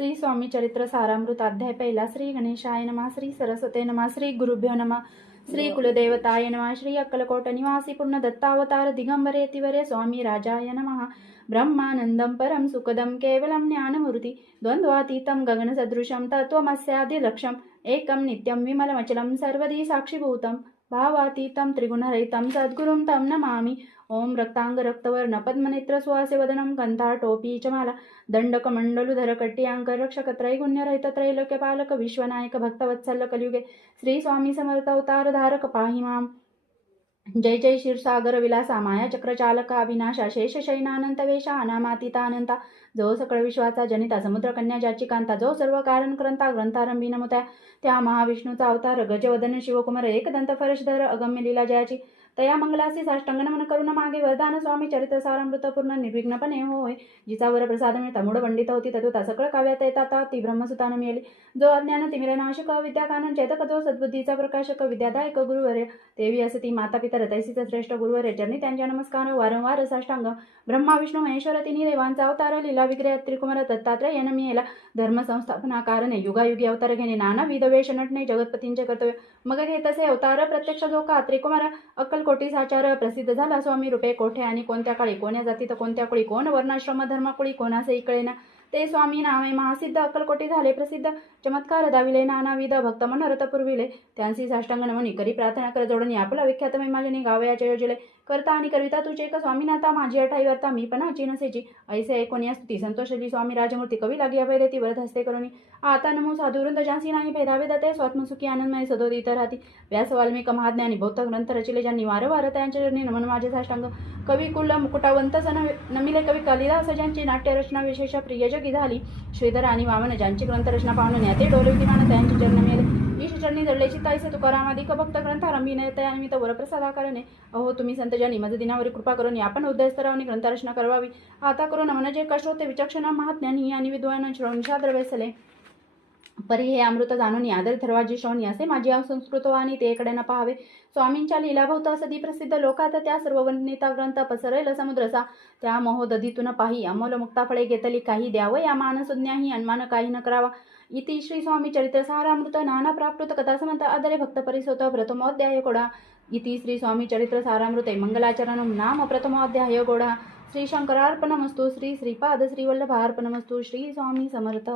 श्री स्वामी चरित्र सारामृत अध्याय पहिला। श्री गणेशाय नमः, श्री सरस्वते नमः, श्री गुरुभ्यो नमः, श्री कुलदेवताय नमः, श्री अक्कलकोट निवासी पूर्ण दत्तावतार दिगंबरे तिवरे स्वामी राजाय नमः। ब्रह्मानंदं परम सुखदं केवलं ज्ञानमूर्ति द्वंद्वातीतं गगनसदृशं तत्त्वमस्यादिलक्ष्यम् एकं नित्यं विमलमचलं सर्वदी साक्षिभूतं भावातीतं त्रिगुणरहितं सद्गुरुं तं नमामि। ओम रक्तांग रक्तवर्ण पद्मनेत्र सुहासे वदनं कंठाटोपी च माला दंडकमंडलुधर कट्टियांक रक्षक त्रैगुण्यरहित त्रैलोक्यपालक विश्वनायक भक्तवत्सल कलियुगे श्री स्वामी समर्थ अवतार धारक पाहि माम। जय जय क्षीरसागर विलासा माया चक्रचालका विनाशा शेष शयनानंत वेशा अनामातीतानंता जो सकळ विश्वाचा जनिता समुद्र कन्या ज्याची कांता जो सर्व कारण करंता ग्रंथारंभी नमुत्या त्या महाविष्णूचा अवतार गजवदन शिवकुमार एकदंत फरशधर अगम्य लीला जयाची तया मंगलासी साष्टांग नमन करून मागे वरदान स्वामी चरित्र सारामृत पूर्ण निर्विघ्नपणे होय। जिचा वर प्रसाद मिळता मूळ पंडित होती तत्वता सकळ काव्यात येतात ती ब्रह्मसुतान मिळाली। जो अज्ञान तिमिरनाशक विद्याकानन चेतक जो सद्बुद्धीचा प्रकाशक विद्यादायक गुरुवर्य देवी असती माता पितर तैसीच श्रेष्ठ गुरुवर्य चरणी त्यांच्या नमस्कार वारंवार साष्टांग। ब्रह्मा विष्णू महेश्वर तिन्ही देवांचा अवतार लीला विग्रह त्रिकुमार दत्तात्रय मिळेला धर्म संस्थापना कारणे युगायुगी अवतार घेणे नानाविध वेश नटणे जगतपतींचे कर्तव्य मग हे तसे अवतार प्रत्यक्ष जो का त्रिकुमार अक्कलकोटी साचार प्रसिद्ध झाला स्वामी रूपे कोठे आणि कोणत्या काळी कोण्या जातीत कोणत्या कुळी कोण वर्णाश्रम धर्मकुळी कोणासही कळेना ते स्वामी नामे महासिद्ध अक्कलकोटी झाले प्रसिद्ध चमत्कार दाविले नानाविध भक्त मनोरथ पुरविले त्यांची साष्टांग नमनी करी प्रार्थना कर जोडणी आपला विख्यात महिमालिनी गावयाचे योजले करता आणि कविता तुझे एक स्वामीनाथा माझी अठाई वर्ता मी पणाची नसेची ऐसे ऐकोनिया स्तुती संतोषली स्वामी राजमूर्ती कवी लागी अभयदेती वरद हस्ते करुणी आता नमो साधुवृंद ज्यांसी नाही भेदावे दते स्वात्मसुखी आनंदमय सदोदित राहती व्यास वाल्मिक महाज्ञानी बौद्ध ग्रंथ रचिले ज्यांनी वारंवार त्यांच्या चरणी नमन माझे साष्टांग कवी कुल मुकुटावंत सन नमिले कवी कालिदास ज्यांची नाट्यरचना विशेष प्रिय जगी झाली श्रीधर आणि वामन ज्यांची ग्रंथरचना पाहून ज्ञाते डोलविती मान त्यांची चरण मिळाले ईश चरणी जडलेची ताईसे तुकारामादिक भक्त ग्रंथारंभी नयतयानिमित्त वरप्रसादा करणे अहो तुम्ही संत ज्यांनी मज दिनावरी कृपा करून आपण उदयस्तरावनी ग्रंथरचना करवावी आता करून मन जे कष्ट होते विचक्षण महाज्ञानी आणि विद्वान श्रवणशाद्र वेसले परी हे अमृत जाणून आदर धर्वाजी श्रवणी असे माझी संस्कृत आणि ते एकडे न पाहावे स्वामींच्या लीलाभोवता सदी प्रसिद्ध लोकात त्या सर्व वर्णिता ग्रंथ पसरेल समुद्रसा त्या महोदधीतून पाही अमोल मुक्ता फळे घेतली काही द्यावं या मानसुज्ञाही अन्मान काही न करावा इति श्री स्वामी चरित्र सारामृत नाना प्राप्त कथा समंत आदरे भक्त परिसोत प्रथमोध्याय कोडा इति श्री स्वामी चरित्र सारामृते मंगलाचरणं नाम प्रथमोध्याय गोडा श्री शंकरार्पणमस्तु श्री श्रीपाद श्री वल्लभार्पणमस्तु श्री स्वामी समर्थ।